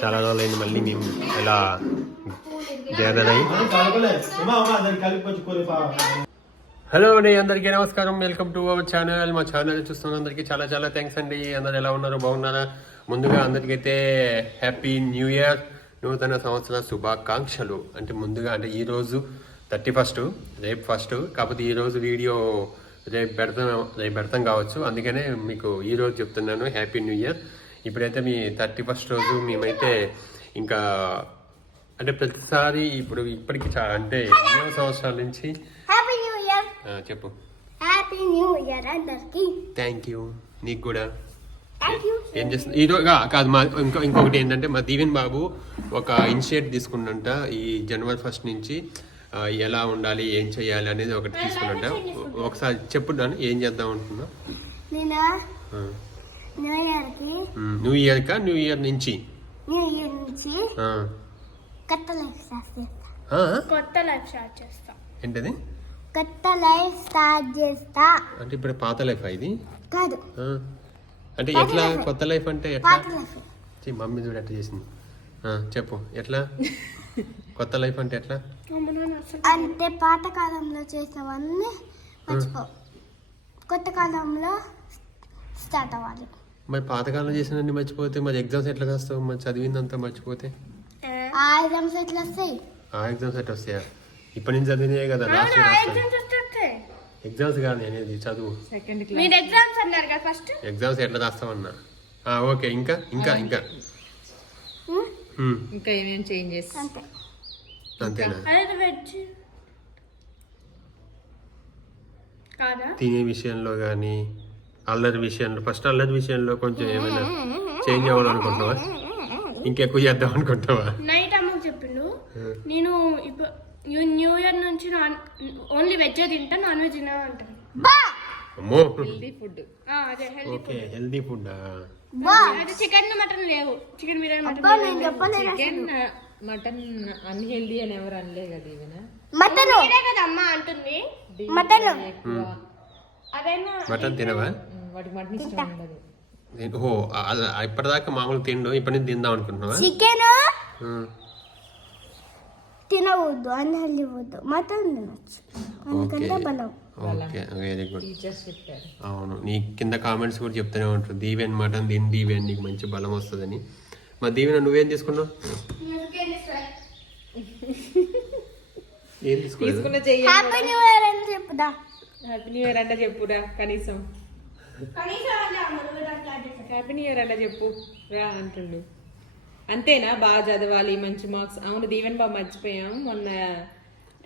చాలా రోజులైంది మళ్ళీ మేము ఇలా గ్యాదర్ అయ్యి. హలో అండి అందరికీ నమస్కారం. వెల్కమ్ టు అవర్ ఛానల్ మా ఛానల్ చూస్తున్న అందరికీ చాలా చాలా థ్యాంక్స్ అండి. అందరు ఎలా ఉన్నారు? బాగున్నారా? ముందుగా అందరికైతే హ్యాపీ న్యూ ఇయర్ నూతన సంవత్సర శుభాకాంక్షలు. అంటే ముందుగా అంటే ఈరోజు థర్టీ ఫస్ట్ రేపు ఫస్ట్ కాకపోతే ఈరోజు వీడియో రేపు పెడతాం రేపు పెడతాం కావచ్చు. అందుకనే మీకు ఈ రోజు చెప్తున్నాను. హ్యాపీ న్యూ ఇయర్ ఇప్పుడైతే మీ థర్టీ ఫస్ట్ రోజు మేమైతే ఇంకా అంటే ప్రతిసారి ఇప్పుడు ఇప్పటికి అంటే ఎన్నో సంవత్సరాల నుంచి చెప్పు. హ్యాపీ న్యూ ఇయర్ అందరికి. థ్యాంక్ యూ నీకు కూడా. ఏం చేస్తుంది ఇది కాదు మా ఇంకో ఇంకొకటి ఏంటంటే మా దీవెన్ బాబు ఒక ఇనిషియేట్ తీసుకున్నంట ఈ జనవరి ఫస్ట్ నుంచి. ఎలా ఉండాలి ఏం చేయాలి అనేది ఒకటి తీసుకున్నంట ఒకసారి చెప్పు నాన్న, ఏం చేద్దాం అనుకున్నా నేను న్యూ ఇయర్కి న్యూ ఇయర్ కా న్యూ ఇయర్ నుంచి? న్యూ ఇయర్ నుంచి ఆ. కొత్త లైఫ్ స్టార్ట్ చేస్తా. ఆ? కొత్త లైఫ్ స్టార్ట్ చేస్తాం. ఏంటది? కొత్త లైఫ్ స్టార్ట్ చేస్తా. అంటే ఇప్పుడు పాత లైఫ్ ఇది? కాదు. అంటే ఎట్లా? కొత్త లైఫ్ అంటే ఎట్లా? మమ్మీ చూడు ఎట్లా చేసింది. ఆ, చెప్పు ఎట్లా? కొత్త లైఫ్ అంటే ఎట్లా? అమ్మ నాన్న అసలు అంటే పాత కాలంలో చేసేవన్నీ మర్చిపో. కొత్త కాలంలో స్టార్ట్ అవ్వాలి. మరి పాతకాలం చేసినన్ని మర్చిపోతే మరి ఎగ్జామ్స్ ఎట్లా కాస్తావు మరి చదివిందంతా మర్చిపోతే? ఆ. ఎగ్జామ్స్ ఎట్లా వస్తాయి? ఆ ఎగ్జామ్స్ ఎట్లా వస్తాయా? ఇప్పటి నుంచి చదివినే కదా లాస్ట్ ఎగ్జామ్స్ కాదు అనేది చదువు. మీరు ఎగ్జామ్స్ అన్నారు కదా ఫస్ట్ ఎగ్జామ్స్ ఎట్లా రాస్తామన్నా? ఆ, ఓకే ఇంకా ఇంకా ఇంకా. ఇంకా ఏమేం చేంజెస్ అంతేనా? తినే విషయంలో కానీ అల్లరి విషయంలో ఫస్ట్ అల్లరి విషయంలో కొంచెం ఏమైనా చేంజ్ అవ్వాలనుకుంటున్నావా? ఇంకెక్కువ చేద్దాం అనుకుంటున్నావా? నైట్ అమ్మకు చెప్పిండు నేను ఇప్పుడు న్యూ ఇయర్ నుంచి నాన్ ఓన్లీ వెజ్ తింటా నాన్ వెజ్ తినా అంటాను అమ్మో! హెల్దీ ఫుడ్ ఆ, అదే healthy okay healthy food chicken mutton లేవు. Chicken biryani mutton chicken mutton unhealthy అని ఎవరు అనలే కదా ఈవెన? మటన్. మీరే కదా అమ్మ అంటుంది. మటన్. అదైనా మటన్ తినవా? వాటికి మటన్ ఇష్టం ఉండదు. ఓహో అలా ఇప్పటిదాకా మామూలు తిండు ఇప్పటి నుంచి తిందాం అనుకుంటున్నావా? చికెన్. తినవద్దు అన్హెల్దీ వద్దు. మటన్ తినొచ్చు. అందుకంటే బలం ఓకే వెరీ గుడ్. టీచర్స్ చెప్పారు. అవును నీ కింద కామెంట్స్ కూడా చెప్తూనే ఉంటారు. దీవెన్ మటన్ దీని దీవెన్ నీకు మంచి బలం వస్తుందని. మా దీవెన నువ్వేం తీసుకున్నావు? ఏం తీసుకున్న చెయ్యి హ్యాపీ న్యూ ఇయర్ అని చెప్పుదా? హ్యాపీ న్యూ ఇయర్ అంటే చెప్పురా కనీసం. హ్యాపీ న్యూ ఇయర్ అంటే చెప్పు రా అంటుండు. అంతేనా? బాగా చదవాలి మంచి మార్క్స్. అవును దీవెన్ బాబు మర్చిపోయాం. మొన్న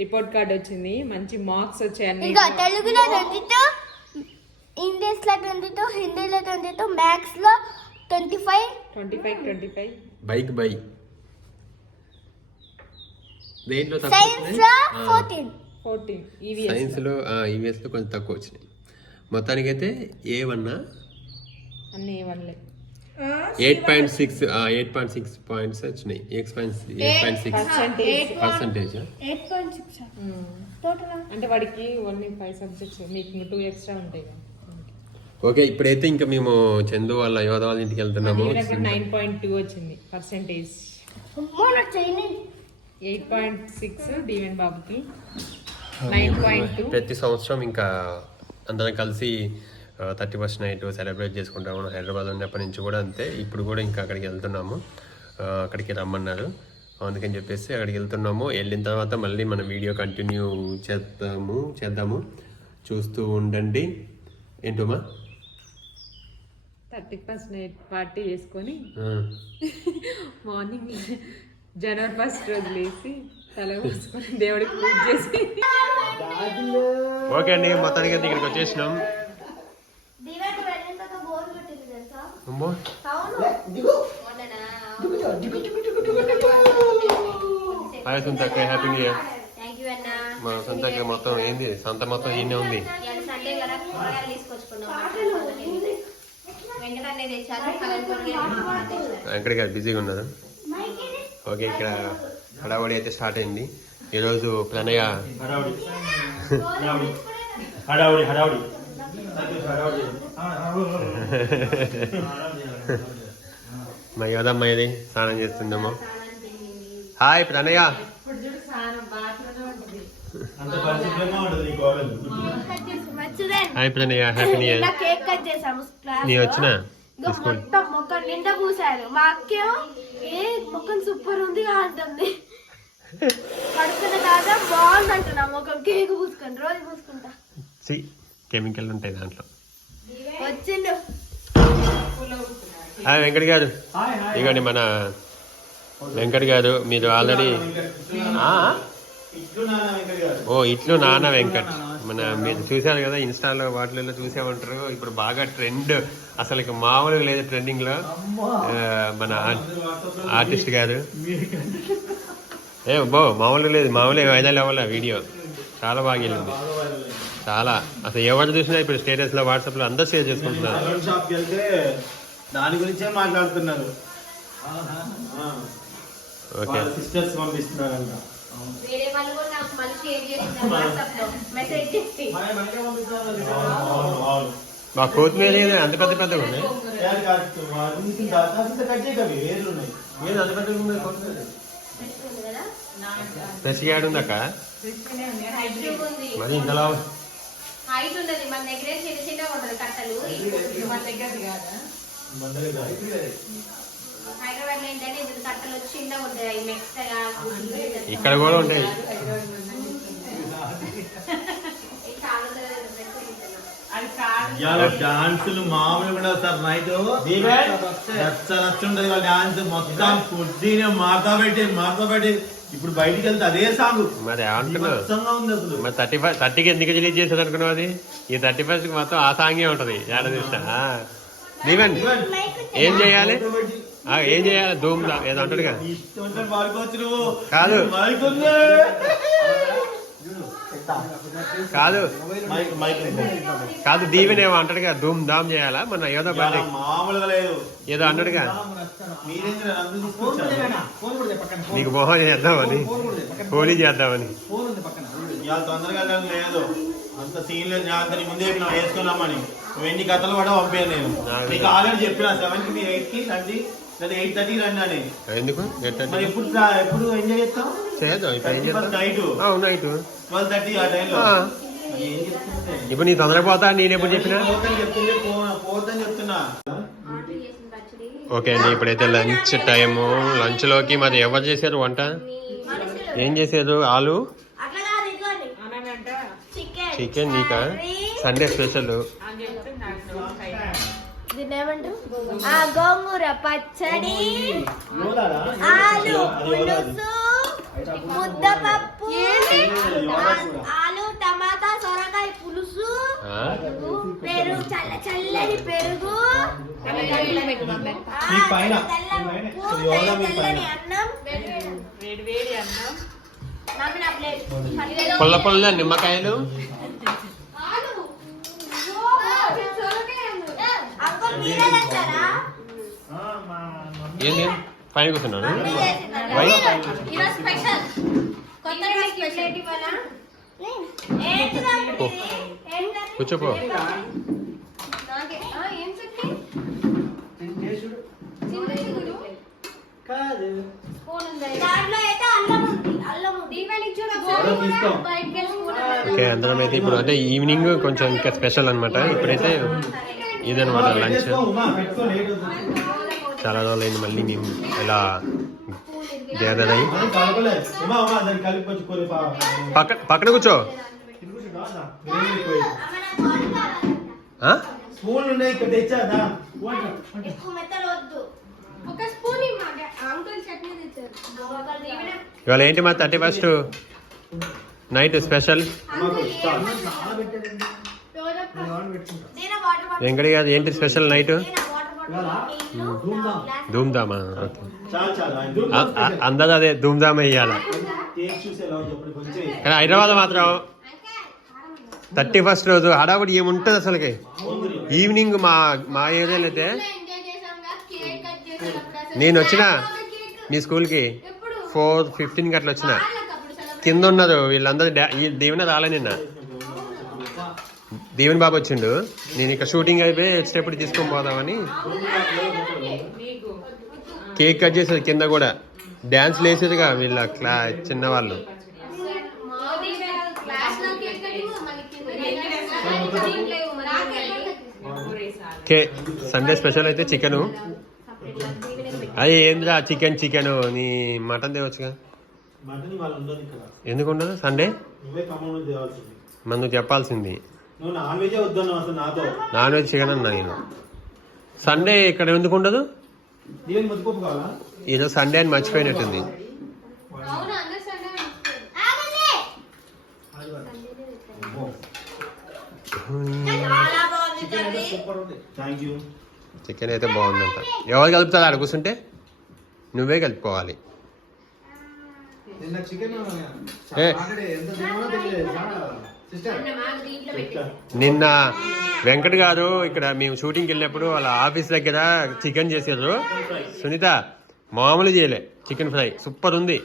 రిపోర్ట్ కార్డ్ వచ్చింది. మంచి మార్క్స్ వచ్చాయి తెలుగులో ట్వంటీ టూ ఇంగ్లీష్లో ట్వంటీ టూ హిందీలో ట్వంటీ టూ మ్యాథ్స్లో twenty five. Twenty five twenty five. Bike bye. దేంట్లో సైన్స్లో ఫోర్టీన్ ఫోర్టీన్ ఈవీఎస్ సైన్స్లో. ఈవీఎస్లో కొంచెం తక్కువ వచ్చినాయి. మొత్తానికైతే ఏ వన్నా అన్ని ఇవ్వలే eight point six eight point six points వచ్చినాయి. Eight point eight point six percentage eight point six total అంటే వాడికి ఓన్లీ ఫైవ్ సబ్జెక్ట్స్ మీకు టూ ఎక్స్ట్రా ఉంటాయి కదా. ఓకే ఇప్పుడైతే ఇంకా మేము చందు వాళ్ళ యువత వాళ్ళ ఇంటికి వెళ్తున్నాము. నైన్ పాయింట్ టూ వచ్చింది. పర్సెంటేజ్ ఎయిట్ పాయింట్ సిక్స్ డివెన్ బాబుకి. Nine point two. ప్రతి సంవత్సరం ఇంకా అందరం కలిసి థర్టీ ఫస్ట్ నైట్ సెలబ్రేట్ చేసుకుంటాము. హైదరాబాద్ ఉన్నప్పటి నుంచి కూడా అంతే. ఇప్పుడు కూడా ఇంకా అక్కడికి వెళ్తున్నాము. అక్కడికి రమ్మన్నారు. అందుకని చెప్పేసి అక్కడికి వెళ్తున్నాము. వెళ్ళిన తర్వాత మళ్ళీ మన వీడియో కంటిన్యూ చేద్దాము చేద్దాము. చూస్తూ ఉండండి. ఏంటోమా థర్టీ ఫస్ట్ నైట్ పార్టీ చేసుకొని మార్నింగ్ జనవరి ఫస్ట్ రోజు లేచి తల పోసుకొని దేవుడికి పూజ చేసి. ఓకే అండి మొత్తానికి అయితే ఇక్కడికి వచ్చేసినాం. అమ్మో. Hi సొంతక్క happy new year thank you అన్న. మా సొంతక్క మొత్తం ఏంది? సంత మొత్తం ఈయనే ఉంది. వెంకటనే తెచ్చారు బిజీగా ఉన్నారు? ఓకే ఇక్కడ హడావడి అయితే స్టార్ట్ అయింది. ఈరోజు ప్రణయ హడావుడి. హడావుడి హడావుడి. హడావుడి మా యోధమ్మ ఇది స్నానం చేస్తుందేమో. హాయ్ ప్రణయ. అంత పరిశుభ్రంగా ఉంటుంది నీ కోడలు మంచిదే hi Pranaya. Happy new year. ఇలా కేక్ కట్ చేసాము క్లాస్ నీ. వచ్చిన? మొత్తం మొక్క నిండా పూసారు. మా అక్కేమో ఏ మొక్కం సూపర్ ఉంది అంటుంది. పడుకున్న బాగుంది అంటున్నా మొక్కం కేక్ పూసుకుంటా రోజు పూసుకుంటా. సి కెమికల్ ఉంటాయి దాంట్లో. వచ్చిండు. హాయ్ వెంకట్ గారు. ఇగోండి మన వెంకట్ గారు మీరు ఆల్రెడీ ఓ ఇట్లు నాన్న వెంకట్. మన మీరు చూశారు కదా ఇన్స్టాలో వాటిలలో చూసామంటారు ఇప్పుడు బాగా ట్రెండ్ అసలు ఇక మామూలుగా లేదు ట్రెండింగ్లో. మన ఆర్టిస్ట్ గారు. ఏ బో మామూలుగా లేదు మామూలుగా వైరల్ అవ్వాల వీడియో? చాలా బాగా వెళ్ళింది. చాలా. అసలు ఎవరు చూసినా ఇప్పుడు స్టేటస్లో వాట్సాప్లో అందరు షేర్ చేసుకుంటున్నారు. దాని గురించే మాట్లాడుతున్నారు. ఓకే. వాళ్ళ సిస్టర్స్ పంపిస్తున్నారంట. వేరే వాళ్ళు కూడా నాకు మళ్ళీ షేర్ చేసింది వాట్సాప్లో మెసేజ్ చేసి. అవును, అవును. మా కొత్తిమీర అంత పెద్ద పెద్దగా ఉన్నాయి? ఫ్రెష్గా ఉందాక ఉంది? మరి ఇంతలా హైట్ ఉండదు. మన దగ్గర చిన్న ఉంటది కట్టలు. మన దగ్గర కాదు. హైదరాబాద్లో ఏంటంటే ఇది కట్టలు వచ్చి చిన్నగా ఉంటాయి. అవి మెత్తగా ఇక్కడ కూడా ఉంటాయి. డాన్సులు మామూలుగా ఉండవు సార్ నైట్ నచ్చుంటది వాళ్ళ డాన్స్ మొత్తం పొద్దునే మాతా పెట్టి మాతా పెట్టి ఇప్పుడు బయటికి వెళ్తే అదే సాంగ్ మరి ఏమంటున్నావు? మరి థర్టీ ఫైవ్ థర్టీకి ఎందుకు రిలీజ్ చేశారు అనుకున్నావు అది? ఈ థర్టీ ఫస్ట్ మొత్తం ఆ సాంగే ఉంటది. ఏడ చూసినా? దీవెన్ ఏం చేయాలి? ఆ, ఏం చేయాలి? ధూమ్ ఏదో అంటాడుగా నువ్వు కాదు. మైక్ ఉంది కాదు. మైక్ మైక్ ఉంది. కాదు దీవెన్ ఏమో అంటాడుగా ధూమ్ ధామ్ చేయాలా? మన ఏదో మీరేంద్ర నన్ను తీసుకొచ్చారు? నీకు మొహం చేద్దామని. హోలీ చేద్దామని. తొందరగా లేదు. అంత సీన్ లేదు. ముందే వేసుకున్నామని. నువ్వు ఎన్ని కథలు కూడా పంపాను నేను. నాకు ఆల్రెడీ చెప్పిన సెవెన్కి ఎయిట్కి రండి లేదా ఎయిట్ థర్టీ రండి అని. ఎందుకు? ఎయిట్ మరి థర్టీ ఎప్పుడు రా- ఎప్పుడు ఎంజాయ్ చేస్తాం ఇప్పుడు ఏం చేద్దాం నైట్. అవును నైట్. ట్వెల్వ్ థర్టీ ఆ టైంలో. ఆ. ఏం చెప్తుంటే? ఇప్పుడు నీ తొందరగా పోతా నేను ఎప్పుడు చెప్పినా? పోతని చెప్తుంటే పో- పోతని చెప్తున్నా. ఆర్డర్ చేసిన పచ్చడి ఓకే అండి ఇప్పుడైతే లంచ్ టైము. లంచ్లోకి మరి ఎవరు చేశారు వంట? ఏం చేశారు? ఆలు? చికెన్ నీకా? Sunday special. దీన్ని ఏమంటారు ఆ గోంగూర పచ్చడి ఆలు పులుసు ముద్దపప్పు ఆలు టమాటా సొరకాయ పులుసు పెరుగు చల్ల చల్లని పెరుగు. అన్నం. మమ్మీ నా ప్లేట్ పుల్ల పుల్ల నిమ్మకాయలు. ఏంది? పైన కూర్చున్నాను? కూర్చోపో నాకే స్పూన్ స్పూన్ ఓకే అందరం అయితే ఇప్పుడు అంటే ఈవినింగ్ కొంచెం ఇంకా స్పెషల్ అనమాట ఇప్పుడైతే ఇదనమాట లంచ్. చాలా రోజులైంది మళ్ళీ మేము ఇలా గ్యాదర్ అయ్యి మనం కలపలే. ఉమా, ఉమా, దాన్ని కలిపి కొంచెం కొన్ని పా- పక్క పక్కన కూర్చో? స్పూన్లు ఉన్నాయి ఇక్కడ తెచ్చాదా ఎక్కువ మెత్తలు వద్దు ఒక స్పూన్ ఇమ్మాట అంకుల్ చట్నీ తెచ్చారు ఇవాళ ఏంటి మా thirty first? Night special? Venkati garu ఏంటి స్పెషల్ నైట్? నేను వాటర్ బాటిల్ నీళ్ళు గ్లాస్ ధూమ్ ధామా ఓకే. చాలు చాలు ఆయన దూరం ఆ- ఆ- అందరూ అదే ధూమ్ ధామ్ వేయాల కానీ హైదరాబాద్ మాత్రం థర్టీ ఫస్ట్ రోజు హడావుడి ఏముంటుంది అసలుకి? ఈవినింగ్ మా మా ఏరియాలో అయితే కదా నేను వచ్చిన మీ స్కూల్కి? ఫోర్ ఫిఫ్టీన్కి అట్లా వచ్చిన? కింద ఉన్నారు వీళ్ళందరూ దీవెన రాలే నిన్న. దీవెన్ బాబు వచ్చిండు. నేను ఇక షూటింగ్ అయిపోయి వచ్చేటప్పుడు తీసుకొని పోదామని. కేక్ కట్ చేసేది కింద కూడా. డ్యాన్స్ లేసేదిగా వీళ్ళ క్లా చిన్నవాళ్ళు సండే స్పెషల్ అయితే చికెను. అది ఏంద్రా చికెన్ చికెన్. నీ మటన్ తేవచ్చుగా? ఎందుకు ఉండదు? సండే? మన నువ్వు చెప్పాల్సింది. నాన్ వెజే చికెన్ అన్నా నేను. సండే ఇక్కడ ఎందుకు ఉండదు? ఈరోజు సండే అని మర్చిపోయినట్టుంది. థ్యాంక్ యూ చికెన్ అయితే బాగుందంట. ఎవరు కలుపుతారు? ఆడ కూర్చుంటే? నువ్వే కలుపుకోవాలి. నిన్న వెంకట్ గారు ఇక్కడ మేము షూటింగ్కి వెళ్ళినప్పుడు వాళ్ళ ఆఫీస్ దగ్గర చికెన్ చేసారు సునీత మామూలు చేయలే. చికెన్ ఫ్రై సూపర్ ఉంది.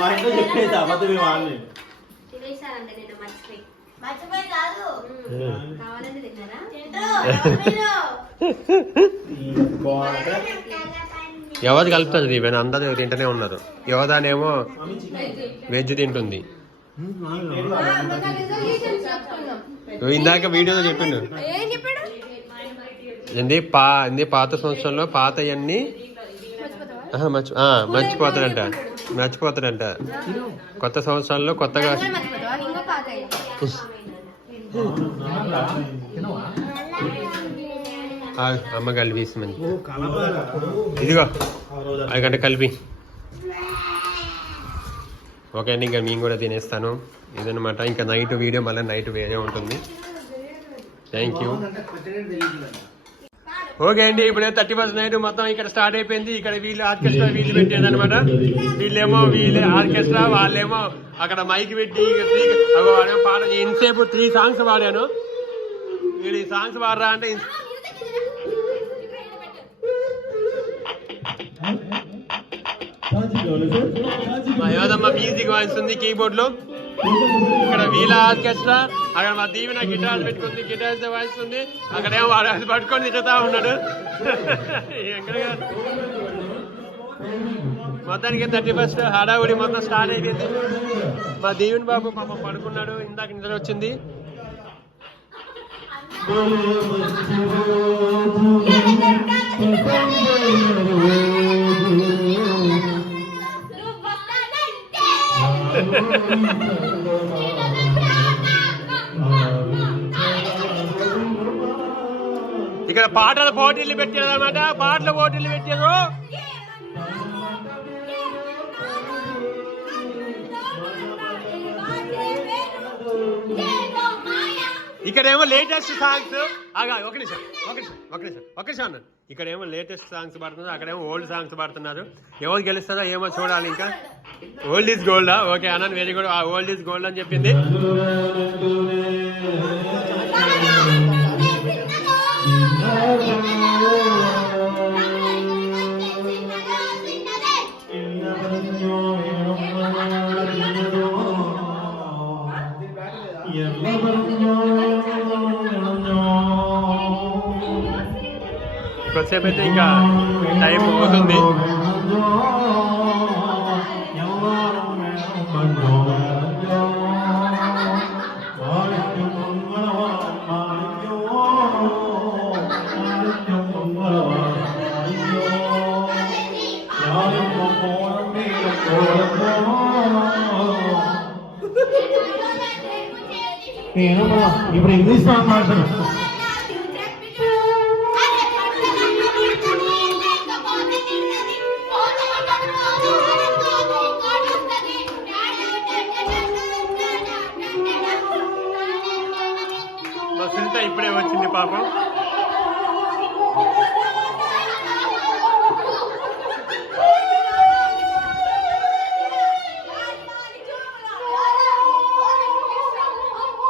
మా ఇంట్లో అబద్ధమే మర్చిపోయి మర్చిపోయి కాదు కావాలని తిన్నారా? ఎవరు కలుపుతారు ఇవన్నీ అందరూ తింటూనే ఉన్నారు. యువదానేమో వెజ్ తింటుంది. ఇందాక వీడియోలో చెప్పిండు ఏం చెప్పాడు? ఏంది? పా ఏంది? పాత సంవత్సరంలో పాతయన్నీ ఆహా, మర్చి ఆ, మర్చిపోతాడంట. మర్చిపోతాడంట. కొత్త సంవత్సరాల్లో కొత్తగా అమ్మ కలిపి మంచి ఇదిగో అది గంట కలిపి. ఓకే అండి ఇంకా మేము కూడా తినేస్తాను. ఇదనమాట ఇంకా నైట్ వీడియో మళ్ళీ నైట్ వేరే ఉంటుంది. థ్యాంక్ యూ ఓకే అండి ఇప్పుడే థర్టీ ఫస్ట్ నైట్ మొత్తం ఇక్కడ స్టార్ట్ అయిపోయింది. ఇక్కడ వీళ్ళు ఆర్కెస్ట్రా వీళ్ళు పెట్టారు అనమాట వీళ్ళేమో వీళ్ళు ఆర్కెస్ట్రా వాళ్ళేమో అక్కడ మైక్ పెట్టి పాట ఎంతసేపు త్రీ సాంగ్స్ పాడాను. వీళ్ళు ఈ సాంగ్స్ పాడరా అంటే ఇన్- మా యోదమ్మ మ్యూజిక్ వాయిస్తుంది కీబోర్డ్లో ఇక్కడ వీళ్ళ ఆర్కెస్ట్రా అక్కడ మా దీవెన గిటార్ పెట్టుకుంది గిటార్స్ వాయిస్తుంది. అక్కడేమో వాడు అది పట్టుకొని తిరుగుతా ఉన్నాడు. ఎక్కడ మొత్తానికి థర్టీ ఫస్ట్ హడావుడి మొత్తం స్టార్ట్ అయిపోయింది. మా దీవెన్ బాబు పాపం పడుకున్నాడు ఇందాక నిద్ర వచ్చింది. ఇక్కడ పాటల పోటీలు పెట్టారు అనమాట పాటల పోటీలు పెట్టారు ఇక్కడేమో లేటెస్ట్ సాంగ్స్ ఆగా ఒక నిమిషం ఒక నిమిషం ఒక నిమిషం ఒక నిమిషం అన్న ఇక్కడేమో లేటెస్ట్ సాంగ్స్ పాడుతున్నారు అక్కడేమో ఓల్డ్ సాంగ్స్ పాడుతున్నారు. ఎవరు గెలుస్తారో ఏమో చూడాలి ఇంకా. ఓల్డ్ ఈజ్ గోల్డ్ ఓకే అన్న వెరీ గుడ్ ఆ ఓల్డ్ ఈజ్ గోల్డ్ అని చెప్పింది. కొద్దిసేపు అయితే ఇంకా టైం అవుతుంది ఇప్పుడు ఇంగ్లీష్ సాంగ్ మాట్లాడు.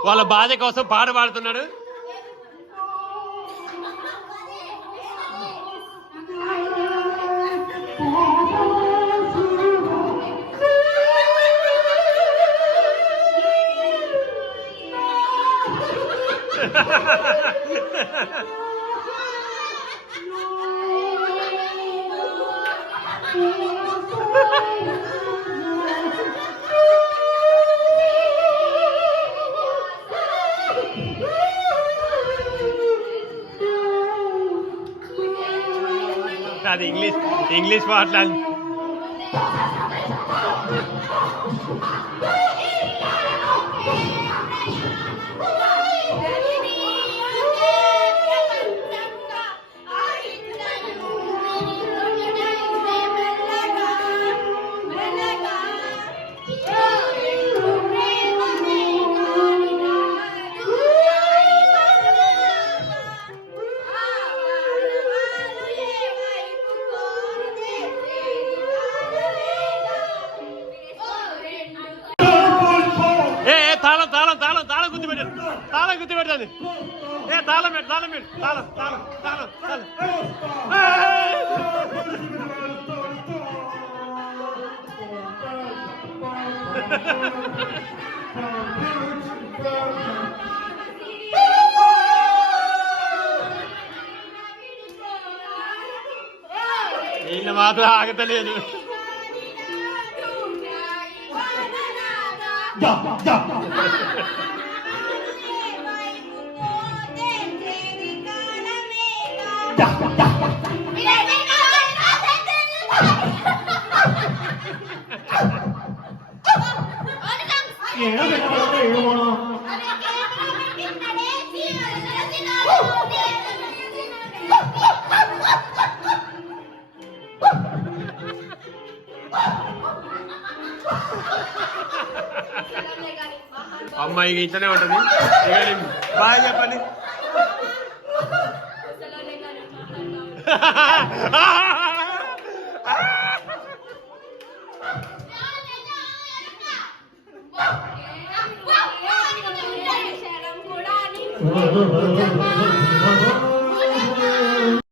వాళ్ళ బాధ కోసం పాట పాడుతున్నాడు. అది ఇంగ్లీష్ ఇంగ్లీష్ మాట్లాడి తాళం గుర్తు పెట్టండి ఏ తాళం పెట్టు తాళం పెట్టు తాళం తాళం తాళం తాళం వీళ్ళు మాత్రం ఆగతలేదు అమ్మాయి ఇట్లనే ఉంటుంది ఇక నేను బాయ్ చెప్పండి కూడా